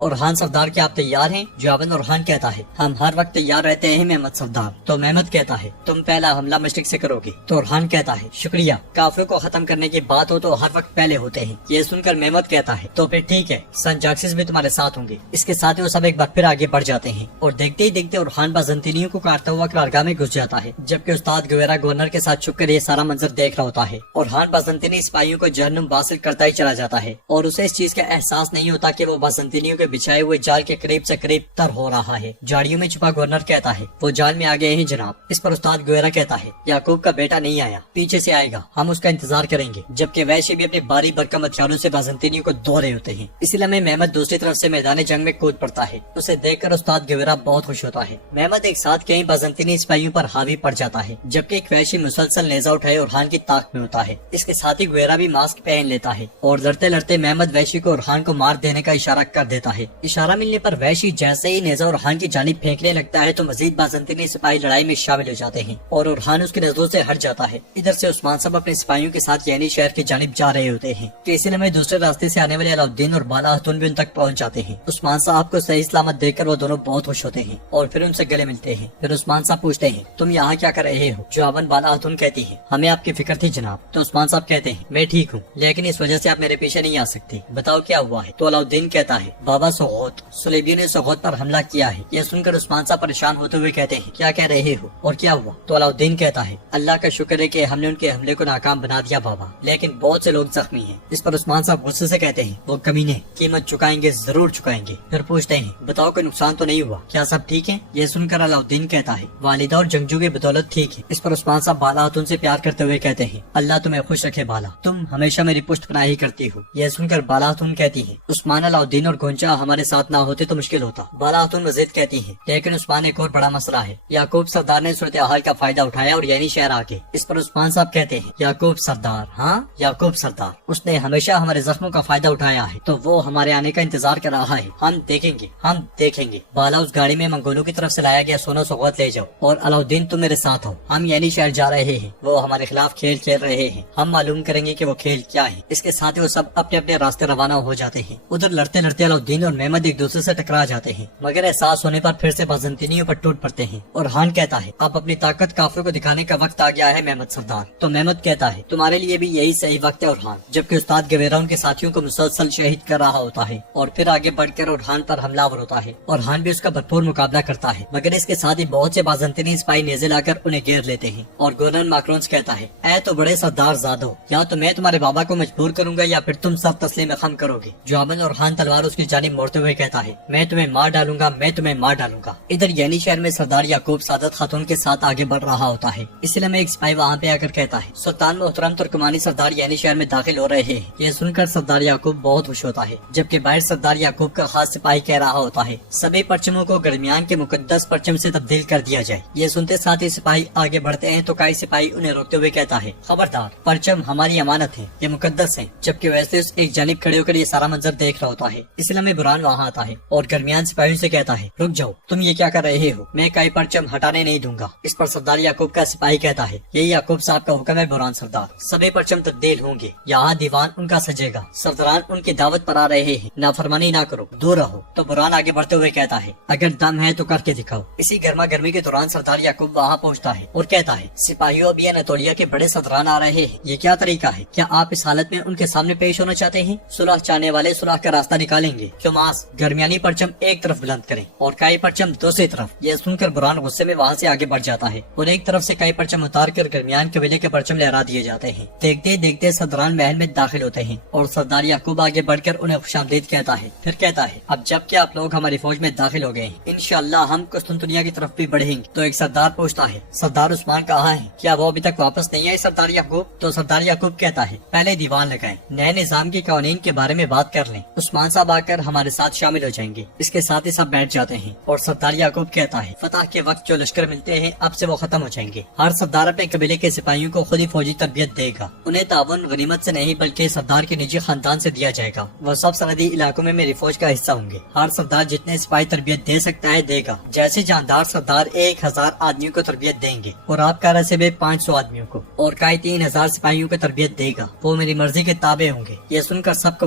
اور خان سردار کیا آپ تیار ہیں؟ جواباً اورحان کہتا ہے ہم ہر وقت تیار رہتے ہیں محمد سردار۔ تو محمد کہتا ہے تم پہلا حملہ مشرق سے کرو گے؟ تو اورحان کہتا ہے شکریہ، کافروں کو ختم کرنے کی بات ہو تو ہر وقت پہلے ہوتے ہیں۔ یہ سن کر محمد کہتا ہے تو پھر ٹھیک ہے، سن جاکسس بھی تمہارے ساتھ ہوں گے۔ اس کے ساتھ ہی وہ سب ایک بار پھر آگے بڑھ جاتے ہیں اور دیکھتے ہی دیکھتے اورحان بازنطینیوں کو کاٹتا ہوا قرارگاہ میں گھس جاتا ہے، جبکہ استاد گویرا گورنر کے ساتھ چھپ کر یہ سارا منظر دیکھ رہا ہوتا ہے۔ اورحان بازنطینی سپاہیوں کو جہنم واصل کرتا ہی چلا جاتا ہے اور اسے اس چیز کا احساس نہیں ہوتا کہ وہ بازنطینیوں کے بچھائے ہوئے جال کے قریب سے قریب تر ہو رہا ہے۔ جاڑیوں میں چھپا گورنر کہتا ہے وہ جال میں آ گئے ہیں جناب۔ اس پر استاد گویرا کہتا ہے یعقوب کا بیٹا نہیں آیا، پیچھے سے آئے گا، ہم اس کا انتظار کریں گے۔ جبکہ ویشی بھی اپنے باری برکم ہتھیاروں سے بازنطینیوں کو دھو رہے ہوتے ہیں۔ اسی لمحے محمد دوسری طرف سے میدان جنگ میں کود پڑتا ہے۔ اسے دیکھ کر استاد گویرا بہت خوش ہوتا ہے۔ محمد ایک ساتھ کئی بازنطینی سپاہیوں پر حاوی پڑ جاتا ہے، جبکہ ایک ویشی مسلسل نیزہ اٹھائے اورحان کی طاق میں ہوتا ہے۔ اس کے ساتھ ہی گویرا بھی ماسک پہن لیتا ہے اور لڑتے لڑتے محمد ویشی کو اورحان کو مار دینے کا اشارہ کر دیتا ہے۔ اشارہ ملنے پر ویشی جیسے ہی نیزہ اورحان کی جانب پھینکنے لگتا ہے تو مزید بازنطینی سپاہی لڑائی میں شامل ہو جاتے ہیں اور اورحان اس کی نظروں سے ہٹ جاتا ہے۔ ادھر سے عثمان صاحب اپنے سپاہیوں کے ساتھ یعنی شہر کی جانب جا رہے ہوتے ہیں کہ اسی لمحے دوسرے راستے سے آنے والے علاؤالدین اور بالا خاتون بھی ان تک پہنچ جاتے ہیں۔ عثمان صاحب کو صحیح سلامت دیکھ کر وہ دونوں بہت خوش ہوتے ہیں اور پھر ان سے گلے ملتے ہیں۔ پھر عثمان صاحب پوچھتے ہیں تم یہاں کیا کر رہے ہو؟ جواباً بالا خاتون کہتی ہے ہمیں آپ کی فکر تھی جناب۔ تو عثمان صاحب کہتے ہیں میں ٹھیک ہوں، لیکن اس وجہ سے آپ میرے پیچھے نہیں آ سکتے، بتاؤ کیا ہوا ہے؟ تو علاؤالدین کہتا ہے بابا سغوت، صلیبیوں نے سغوت پر حملہ کیا ہے۔ یہ سن کر عثمان صاحب پریشان ہوتے ہوئے کہتے ہیں کیا کہہ رہے ہو اور کیا ہوا؟ تو علاؤالدین کہتا ہے اللہ کا شکر ہے کہ ہم نے ان کے حملے کو ناکام بنا دیا بابا، لیکن بہت سے لوگ زخمی ہیں۔ اس پر عثمان صاحب غصے سے کہتے ہیں وہ کمینے قیمت چکائیں گے، ضرور چکائیں گے۔ پھر پوچھتے ہیں بتاؤ کوئی نقصان تو نہیں ہوا؟ کیا سب ٹھیک ہے؟ یہ سن کر علاؤالدین کہتا ہے والدہ اور جنگجو کی بدولت ٹھیک ہے۔ اس پر عثمان صاحب بالا خاتون سے پیار کرتے ہوئے کہتے ہیں اللہ تمہیں خوش رکھے بالا، تم ہمیشہ میری پشت پناہی کرتی ہو۔ یہ سن کر بالا خاتون کہتی ہے عثمان، علاؤالدین اور گونچا ہمارے ساتھ نہ ہوتے تو مشکل ہوتا۔ بالا خاتون مزید کہتی ہے لیکن عثمان ایک اور بڑا مسئلہ ہے، یعقوب سردار نے صورتحال کا فائدہ اٹھایا اور یعنی شہر آ گئے۔ اس پر عثمان صاحب کہتے ہیں یعقوب سردار؟ ہاں یعقوب سردار، اس نے ہمیشہ ہمارے زخموں کا فائدہ اٹھایا ہے، تو وہ ہمارے آنے کا انتظار کر رہا ہے، ہم دیکھیں گے ہم دیکھیں گے۔ بالا اس گاڑی میں منگولوں کی طرف سے لایا گیا سونا سوغات لے جاؤ، اور علاؤالدین تم میرے ساتھ ہو، ہم یعنی شہر جا رہے ہیں، وہ ہمارے خلاف کھیل کھیل رہے ہیں، ہم معلوم کریں گے کہ وہ کھیل کیا ہے۔ اس کے ساتھ ہی وہ سب اپنے اپنے راستے روانہ ہو جاتے ہیں۔ ادھر لڑتے لڑتے علاؤالدین اور محمد ایک دوسرے سے ٹکرا جاتے ہیں، مگر احساس ہونے پر پھر سے بازنطینیوں پر ٹوٹ پڑتے ہیں۔ اور خان کہتا ہے اب اپنی طاقت کافروں کو دکھانے کا وقت آ گیا ہے محمد سردار۔ تو محمد کہتا ہے تمہارے لیے بھی یہی صحیح وقت ہے اورحان۔ جبکہ استاد گویرا ان کے ساتھیوں کو مسلسل شہید کر رہا ہوتا ہے اور پھر آگے بڑھ کر اورحان پر حملہ آور ہوتا ہے۔ اورحان بھی اس کا بھرپور مقابلہ کرتا ہے، مگر اس کے ساتھ ہی بہت سے بازنطینی سپاہی نیزے لا کر انہیں گھیر لیتے ہیں۔ اور گورنر ماکرونز کہتا ہے اے تو بڑے سردار زادو، یا تو میں تمہارے بابا کو مجبور کروں گا یا پھر تم سب تسلیم خم کرو گے۔ جواباً اورحان تلوار اس کی جانب موڑتے ہوئے کہتا ہے میں تمہیں مار ڈالوں گا، میں تمہیں مار ڈالوں گا۔ ادھر یعنی شہر میں سردار یعقوب سعادت خاتون کے ساتھ آگے بڑھ رہا ہوتا ہے۔ اس لیے میں ایک سپاہی وہاں پہ آ کر کہتا ہے سلطان محترم ترکمانی سردار یعنی شہر میں داخل ہو رہے ہیں۔ یہ سن کر سردار یعقوب بہت خوش ہوتا ہے، جبکہ باہر سردار یعقوب کا خاص سپاہی کہہ رہا ہوتا ہے سبھی پرچموں کو درمیان کے مقدس پرچم سے تبدیل کر دیا جائے۔ یہ سنتے ساتھ ہی سپاہی آگے بڑھتے ہیں تو کئی سپاہی انہیں روکتے ہوئے کہتا ہے خبردار، پرچم ہماری امانت ہے، یہ مقدس ہے۔ جبکہ ویسے ایک جانب کھڑے ہو کر یہ سارا منظر دیکھ رہا ہوتا ہے۔ اس لیے میں بران وہاں آتا ہے اور درمیان سپاہیوں سے کہتا ہے رک جاؤ، تم یہ کیا کر رہے ہو، میں کئی پرچم ہٹانے نہیں دوں گا۔ اس پر سردار یعقوب کا سپاہی کہتا ہے یہی یعقوب صاحب کا حکم ہے بران سردار، سبھی پرچم تبدیل ہوں گے، یہاں دیوان ان کا سجے گا، سرداران ان کی دعوت پر آ رہے ہیں، نافرمانی نہ کرو، دور رہو۔ تو بران آگے بڑھتے ہوئے کہتا ہے اگر دم ہے تو کر کے دکھاؤ۔ اسی گرما گرمی کے دوران سردار یعقوب وہاں پہنچتا ہے اور کہتا ہے سپاہیوں ابھی انطولیہ کے بڑے سرداران آ رہے ہیں، یہ کیا طریقہ ہے؟ کیا آپ اس حالت میں ان کے سامنے پیش ہونا چاہتے ہیں؟ صلح چاہنے والے صلح کا راستہ نکالیں گے، شماس درمیانی پرچم ایک طرف بلند کریں اور کئی پرچم دوسری طرف۔ یہ سن کر بران غصے میں وہاں سے آگے بڑھ جاتا ہے اور ایک طرف سے کئی پرچم اتار کر درمیان قبیلے کے پرچم لہرا دیے جاتے ہیں۔ دیکھتے دیکھتے سرداران محل میں داخل ہوتے ہیں اور سردار یعقوب آگے بڑھ کر انہیں خوش آمدید کہتا ہے، پھر کہتا ہے اب جب کہ آپ لوگ ہماری فوج میں داخل ہو گئے ہیں انشاءاللہ ہم قسطنطنیہ کی طرف بھی بڑھیں گے۔ تو ایک سردار پوچھتا ہے سردار عثمان کہاں ہے، کیا وہ ابھی تک واپس نہیں آئے سردار یعقوب؟ تو سردار یعقوب کہتا ہے پہلے دیوان لگائیں، نئے نظام کے قوانین کے بارے میں بات کر لیں، عثمان صاحب آ کر ہمارے ساتھ شامل ہو جائیں گے۔ اس کے ساتھ ہی سب بیٹھ جاتے ہیں اور سردار یعقوب کہتا ہے فتح کے وقت جو لشکر ملتے ہیں اب سے وہ ختم ہو جائیں گے، ہر سردار اپنے قبیلے کے سپاہیوں کو خود ہی فوجی تربیت دے گا، انہیں تعاون غنیمت سے نہیں بلکہ سردار کے نجی خاندان سے دیا جائے گا، وہ سب سرحدی علاقوں میں میری فوج کا حصہ ہوں گے، ہر سردار جتنے سپاہی تربیت دے سکتا ہے دے گا، جیسے جاندار سردار 1000 آدمیوں کو تربیت دیں گے اور آپ کا رسے بھی 500 آدمیوں کو اور کئی 3000 سپاہیوں کو تربیت دے گا، وہ میری مرضی کے تابع ہوں گے۔ یہ سن کر سب کو